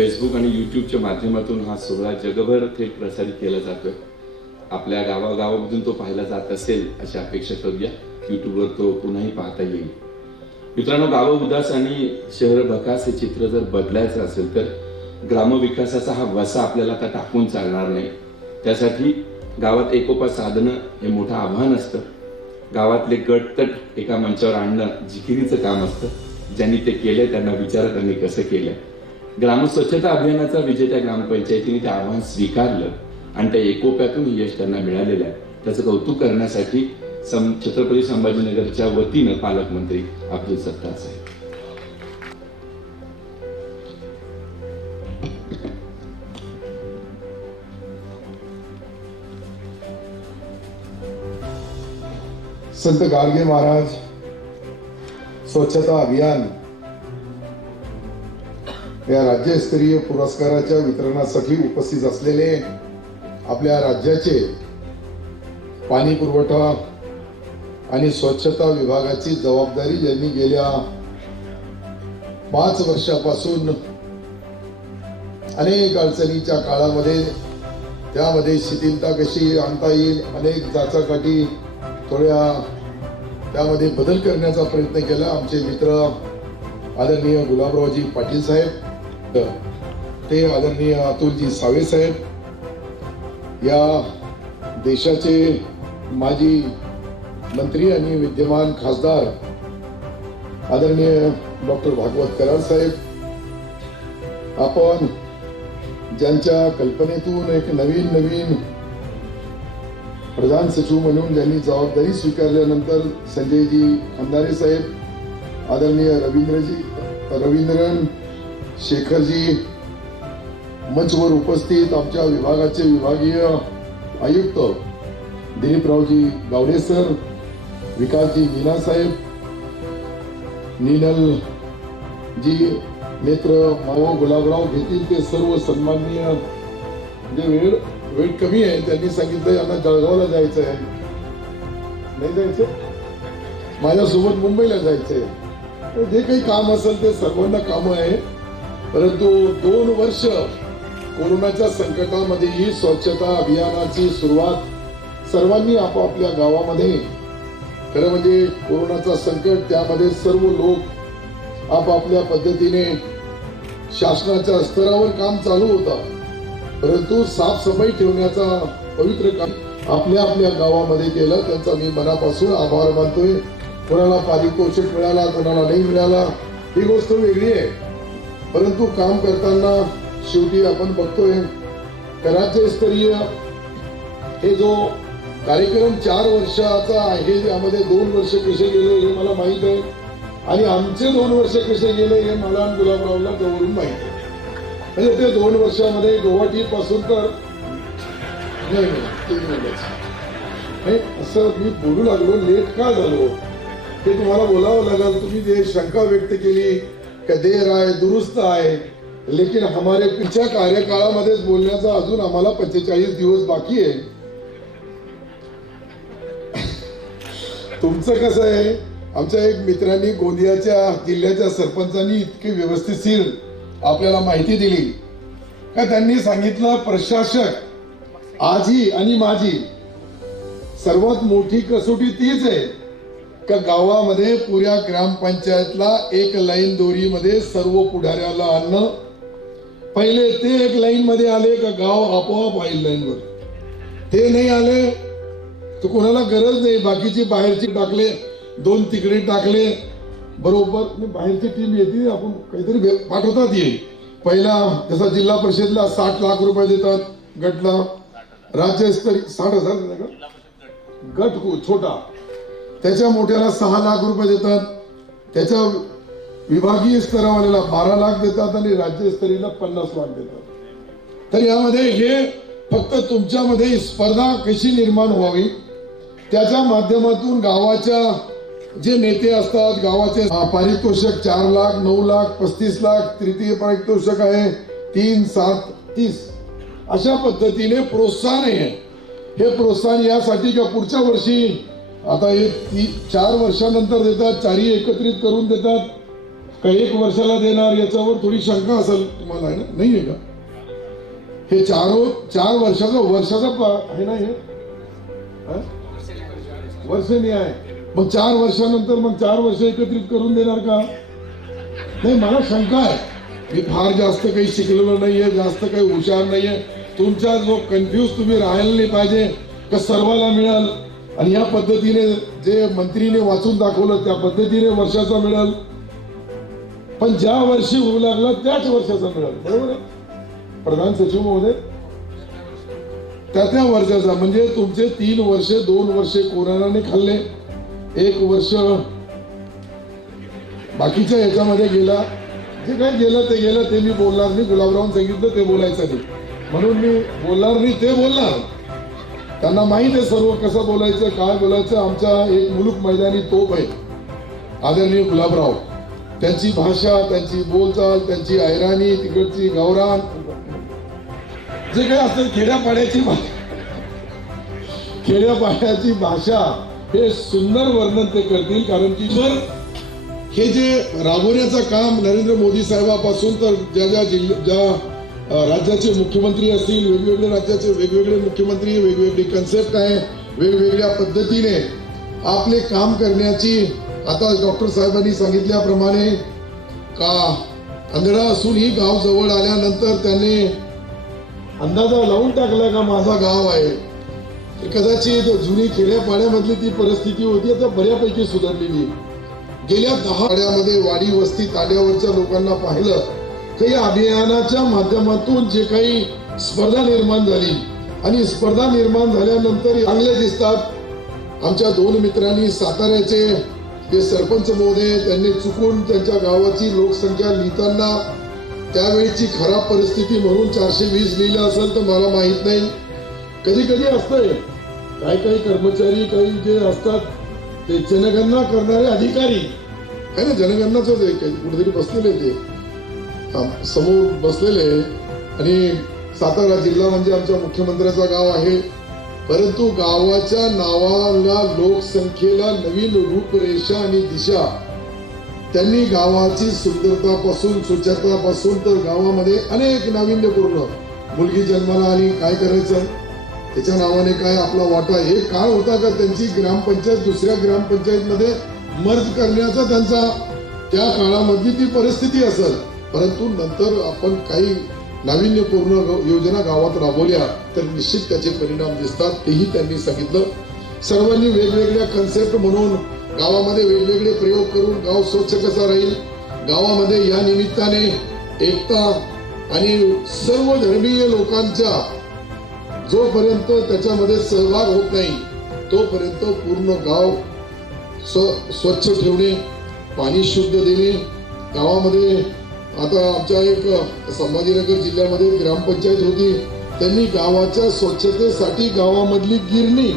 Facebook आणि यूट्यूबच्या माध्यमातून हा सोहळा जगभर थेट प्रसारित केला जातोय. आपल्या गावागावामधून तो पाहायला जात असेल अशी अपेक्षा करूया यूट्यूबवर तो पुन्हाही पाहता येईल. मित्रांनो गावं उदास आणि शहर भकास हे चित्र जर बदलायचं असेल तर ग्रामविकासाचा हा वसा आपल्याला आता टाकून चालणार नाही. त्यासाठी गावात एकोपा साधणं हे मोठं आव्हान असतं. गावातले गटतट एका मंचावर आणणं जिकिरीचं काम असतं. ज्यांनी ते केलंय त्यांना विचारत त्यांनी कसं केलंय. ग्राम स्वच्छता अभियानाचा विजेत्या ग्रामपंचायतीने ते आव्हान स्वीकारलं. आणि त्या एकोप्यातून यश त्यांना मिळालेलं आहे. त्याचं कौतुक करण्यासाठी सं छत्रपती संभाजीनगरच्या वतीनं पालकमंत्री अब्दुल सत्तार साहेब. संत गाडगे महाराज स्वच्छता अभियान या राज्यस्तरीय पुरस्काराच्या वितरणासाठी उपस्थित असलेले आपल्या राज्याचे पाणी पुरवठा आणि स्वच्छता विभागाची जबाबदारी ज्यांनी गेल्या पाच वर्षापासून अनेक अडचणीच्या काळामध्ये त्यामध्ये शिथिलता कशी आणता येईल अनेक जाचाकाठी थोड्या त्यामध्ये बदल करण्याचा प्रयत्न केला. आमचे मित्र आदरणीय गुलाबरावजी पाटील साहेब ते आदरणीय अतुलजी सावे साहेब या देशाचे माजी मंत्री आणि विद्यमान खासदार आदरणीय डॉक्टर भागवत कराड साहेब आपण ज्यांच्या कल्पनेतून एक नवीन नवीन प्रधान सचिव म्हणून ज्यांनी जबाबदारी स्वीकारल्यानंतर संजयजी खंदारे साहेब आदरणीय रवींद्रजी रवींद्रन शेखरजी मंचवर उपस्थित आमच्या विभागाचे विभागीय आयुक्त दिलीपरावजी गावडे सर विकासजी मीना साहेब नीनल जी नेत्र मावो गुलाबराव घेतील ते सर्व सन्माननीय म्हणजे वेळ वेळ कमी आहे त्यांनी सांगितलं यांना जळगावला जायचं आहे. नाही जायचं? माझ्यासोबत मुंबईला जायचंय तर जे काही काम असेल ते सर्वांना काम आहे. परंतु दोन वर्ष कोरोनाच्या संकटामध्ये ही स्वच्छता अभियानाची सुरुवात सर्वांनी आपापल्या गावामध्ये खरं म्हणजे कोरोनाचा संकट त्यामध्ये सर्व लोक आपापल्या पद्धतीने शासनाच्या स्तरावर काम चालू होतं. परंतु साफसफाई ठेवण्याचा पवित्र काम आपल्या आपल्या गावामध्ये केलं त्यांचा मी मनापासून आभार मानतोय. कोणाला पारितोषिक मिळाला कोणाला नाही मिळाला ही गोष्ट वेगळी आहे. परंतु काम करताना शेवटी आपण बघतोय राज्यस्तरीय हे जो कार्यक्रम चार वर्षाचा आहे यामध्ये दोन वर्ष कसे गेले हे मला माहीत आहे. आणि आमचे दोन वर्ष कसे गेले हे मला गुलाबरावला जवळून माहीत आहे. म्हणजे ते दोन वर्षामध्ये गुवाहाटी पासून तर नाही नाही, नाही, असं मी बोलू लागलो लेट का झालो? ते तुम्हाला बोलावं लागेल तुम्ही जे शंका व्यक्त केली का देर आहे दुरुस्त आहे. लेकिन हमारे पिछ्या कार्यकाळामध्येच बोलण्याचा अजून आम्हाला पंचेचाळीस दिवस बाकी आहे. तुमचं कसं आहे? आमच्या एक मित्रांनी गोंदियाच्या जिल्ह्याच्या सरपंचांनी इतकी व्यवस्थितशीर आपल्याला माहिती दिली. का त्यांनी सांगितलं प्रशासक आजी आणि माझी सर्वात मोठी कसोटी तीच आहे. का गावामध्ये पुऱ्या ग्रामपंचायतला एक लाईन दोरीमध्ये सर्व पुढाऱ्याला आणणं. पहिले ते एक लाईन मध्ये आले का गाव आपोआप आईल लाईन वर ते नाही आले तर कोणाला गरज नाही. बाकीची बाहेरची टाकले दोन तिकडे टाकले. बरोबर बाहेरची टीम येते आपण काहीतरी भे- पाठवतात ये पहिला जसा जिल्हा परिषदला साठ लाख रुपये देतात गटला. राज्यस्तरीय साठ हजार गट हो, छोटा. त्याच्या मोठ्याला सहा लाख रुपये देतात. त्याच्या विभागीय स्तरावाल्याला बारा लाख देतात आणि राज्यस्तरीयला पन्नास लाख देतात. तर यामध्ये हे फक्त तुमच्यामध्ये स्पर्धा कशी निर्माण व्हावी त्याच्या माध्यमातून गावाच्या जे नेते असतात गावाचे पारितोषक पारितोषिक चार लाख नऊ लाख पस्तीस लाख तृतीय पारितोषिक आहे तीन सात तीस. अशा पद्धतीने प्रोत्साहन आहे. हे प्रोत्साहन यासाठी का पुढच्या वर्षी आता हे ती चार वर्षानंतर देतात चारही एकत्रित करून देतात. का एक वर्षाला देणार याच्यावर थोडी शंका असेल तुम्हाला आहे ना? नाही आहे का? हे चारो चार वर्षाचा वर्षाचा प- आहे ना हे? हा? वर्ष नाही आहे मग चार वर्षानंतर मग चार वर्ष एकत्रित करून देणार का? नाही मला शंका आहे. मी फार जास्त काही शिकलेलो नाहीये जास्त काही हुशार नाहीये. तुमचा जो कन्फ्यूज तुम्ही राहायला नाही पाहिजे का सर्वाला मिळाल? आणि या पद्धतीने जे मंत्रीने वाचून दाखवलं त्या पद्धतीने वर्षाचा मिळाल. पण ज्या वर्षी होऊ लागला त्याच वर्षाचा मिळेल. बरोबर आहे? प्रधान सचिव महोदय त्या त्या वर्षाचा. म्हणजे तुमचे तीन वर्षे दोन वर्षे कोरोनाने खाल्ले. एक वर्ष बाकीच्या ह्याच्यामध्ये गेला. जे काय गेलं ते गेलं. ते मी बोलणार नाही. गुलाबरावून सांगितलं ते बोलायचं नाही. म्हणून मी बोलणार नाही ते बोलणार. त्यांना माहीत आहे सर्व कसं बोलायचं काय बोलायचं. आमचा एक मुलूक मैदानी तोप आहे आदरणीय गुलाबराव. त्यांची भाषा त्यांची बोलचाल त्यांची ऐराणी तिकडची गौरान जे काही असतं खेड्यापाड्याची भाषा खेड्यापाड्याची भाषा हे सुंदर वर्णन ते करतील. कारण की जर हे जे राबवण्याचं काम नरेंद्र मोदी साहेबापासून तर ज्या ज्या जिल्ह्या ज्या राज्याचे मुख्यमंत्री असतील वेगवेगळे राज्याचे वेगवेगळे मुख्यमंत्री वेगवेगळे कन्सेप्ट आहे वेगवेगळ्या पद्धतीने आपले काम करण्याची आता डॉक्टर साहेबांनी सांगितल्याप्रमाणे का आंधळा असूनही गाव जवळ आल्यानंतर त्यांनी अंदाजा लावून टाकला का माझा गाव आहे. कदाचित जुनी खेड्यापाड्यामधली ती परिस्थिती होती आता बऱ्यापैकी सुधारलेली. गेल्या दहा वाड्यामध्ये वाडी वस्ती ताड्यावरच्या लोकांना पाहिलं तर या अभियानाच्या माध्यमातून जे काही स्पर्धा निर्माण झाली आणि स्पर्धा निर्माण झाल्यानंतर चांगले दिसतात. आमच्या दोन मित्रांनी साताऱ्याचे जे सरपंच महोदय त्यांनी चुकून त्यांच्या गावाची लोकसंख्या लिहिताना त्यावेळीची खराब परिस्थिती म्हणून चारशे वीस लिहिलं असेल तर मला माहीत नाही. कधी कधी असतंय काही काही कर्मचारी काही जे असतात ते जनगणना करणारे अधिकारी. काय ना जनगणनाच आहे काही कुठेतरी बसलेले ते. समोर बसलेले आणि सातारा जिल्हा म्हणजे आमच्या मुख्यमंत्र्याचा गाव आहे. परंतु गावाच्या नावाला लोकसंख्येला नवीन रूपरेषा आणि दिशा. त्यांनी गावाची सुंदरतापासून स्वच्छतापासून तर गावामध्ये अनेक नाविन्यपूर्ण मुलगी जन्माला आली काय करायचं? त्याच्या नावाने काय आपला वाटा? हे काळ होता का त्यांची ग्रामपंचायत दुसऱ्या ग्रामपंचायतमध्ये मर्ज करण्याचा त्यांचा त्या काळामधली ती परिस्थिती असेल. परंतु नंतर आपण काही नाविन्यपूर्ण योजना गावात राबवल्या तर निश्चित त्याचे परिणाम दिसतात तेही त्यांनी सांगितलं. सर्वांनी वेगवेगळ्या कन्सेप्ट म्हणून गावामध्ये वेगवेगळे प्रयोग करून गाव स्वच्छ कसा राहील? गावामध्ये या निमित्ताने एकता आणि सर्व धर्मीय लोकांच्या जोपर्यंत त्याच्यामध्ये सहभाग होत नाही तोपर्यंत पूर्ण गाव स्व स्वच्छ ठेवणे पाणी शुद्ध देणे गावामध्ये आता आमच्या एक संभाजीनगर जिल्ह्यामध्ये ग्रामपंचायत होती. त्यांनी गावाच्या स्वच्छतेसाठी गावामधली गिरणी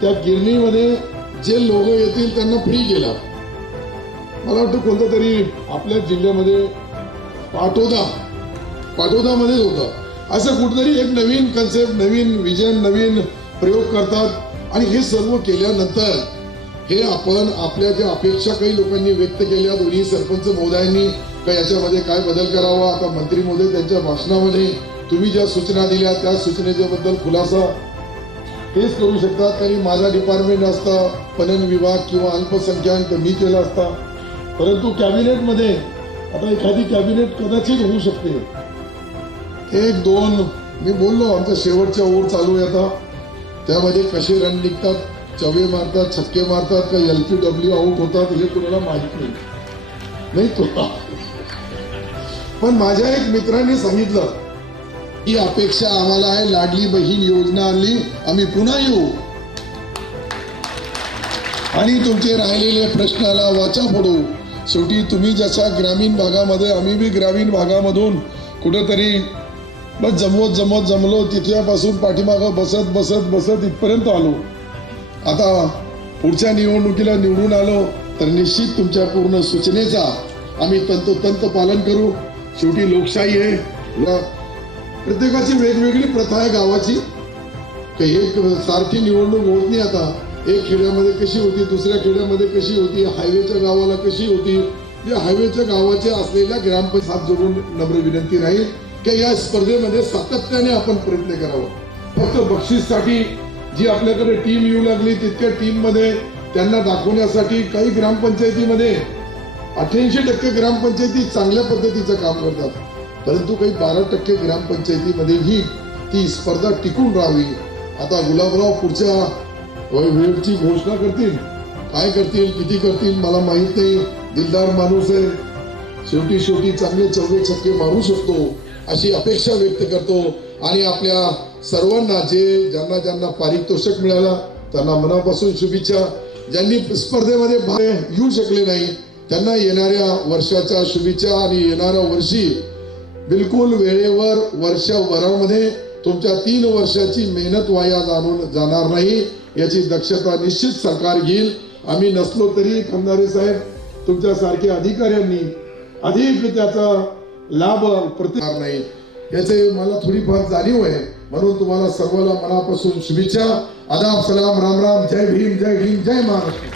त्या गिरणीमध्ये जे लोक येतील त्यांना फ्री केला. मला वाटतं कोणतं तरी आपल्या जिल्ह्यामध्ये पाटोदा पाटोदामध्येच होतं. असं कुठेतरी एक नवीन कन्सेप्ट नवीन विजन नवीन प्रयोग करतात. आणि हे सर्व केल्यानंतर हे आपण आपल्या ज्या अपेक्षा काही लोकांनी व्यक्त केल्या दोन्ही सरपंच महोदयांनी का याच्यामध्ये काय बदल करावा? आता मंत्री महोदय त्यांच्या भाषणामध्ये तुम्ही ज्या सूचना दिल्या त्या सूचनेच्या बद्दल खुलासा तेच करू शकतात. काही माझा डिपार्टमेंट असता पणन विभाग किंवा अल्पसंख्याक मी केला असता. परंतु कॅबिनेटमध्ये आता एखादी कॅबिनेट कदाचित होऊ शकते. एक दोन मी बोललो आमच्या शेवटच्या ओव्हर चालू आहे आता. त्यामध्ये कसे रन निघतात चवे मारतात छक्के मारतात का एल पी डब्ल्यू आउट होतात हे कुणाला माहीत नाही. नाही पण माझ्या एक मित्राने सांगितलं ही अपेक्षा आम्हाला आहे लाडली बहीण योजना आणली आम्ही पुन्हा येऊ. आणि तुमचे राहिलेले प्रश्नाला वाचा फोडू. शेवटी तुम्ही जसा ग्रामीण भागामध्ये आम्ही बी ग्रामीण भागामधून कुठेतरी बस जमवत जमवत जमलो तिथल्यापासून पाठीमागं बसत बसत बसत इथपर्यंत आलो. आता पुढच्या निवडणुकीला निवडून आलो तर निश्चित तुमच्या पूर्ण सूचनेचा आम्ही तंतोतंत पालन करू. शेवटी लोकशाही आहे ना प्रत्येकाची वेगवेगळी प्रथा आहे गावाची. काही एक सारखी निवडणूक होत नाही आता. एक खेड्यामध्ये कशी होती दुसऱ्या खेड्यामध्ये कशी होती हायवेच्या गावाला कशी होती? या हायवेच्या गावाचे असलेल्या ग्रामपंचायत जोडून नम्र विनंती राहील की या स्पर्धेमध्ये सातत्याने आपण प्रयत्न करावा. फक्त बक्षीससाठी जी आपल्याकडे टीम येऊ लागली तितक्या टीममध्ये त्यांना दाखवण्यासाठी काही ग्रामपंचायतीमध्ये अठ्याऐंशी टक्के ग्रामपंचायती चांगल्या पद्धतीचं काम करतात. परंतु काही बारा टक्के ग्रामपंचायतीमध्येही ती स्पर्धा टिकून राहावी. आता गुलाबराव पुढच्या वेळची घोषणा करतील. काय करतील किती करतील मला माहीत नाही. दिलदार माणूस आहे. शेवटी शेवटी चांगले चौघे छक्के मारू शकतो अशी अपेक्षा व्यक्त करतो. आणि आपल्या सर्वांना जे ज्यांना ज्यांना पारितोषिक मिळाला त्यांना मनापासून शुभेच्छा. ज्यांनी स्पर्धेमध्ये भाग येऊ शकले नाही त्यांना येणाऱ्या वर्षाच्या शुभेच्छा आणि येणाऱ्या वर्षी बिलकुल वेळेवर वर्षभरामध्ये तुमच्या तीन वर्षाची मेहनत वाया जाणून जाणार नाही याची दक्षता निश्चित सरकार घेईल. आम्ही नसलो तरी खंदारे साहेब तुमच्या सारख्या अधिकाऱ्यांनी अधिक त्याचा लाभ प्रतिकार नाही. याचे मला थोडीफार जाणीव आहे. म्हणून तुम्हाला सर्वांना मनापासून शुभेच्छा. आदाब सलाम राम राम जय भीम जय भीम जय महाराष्ट्र.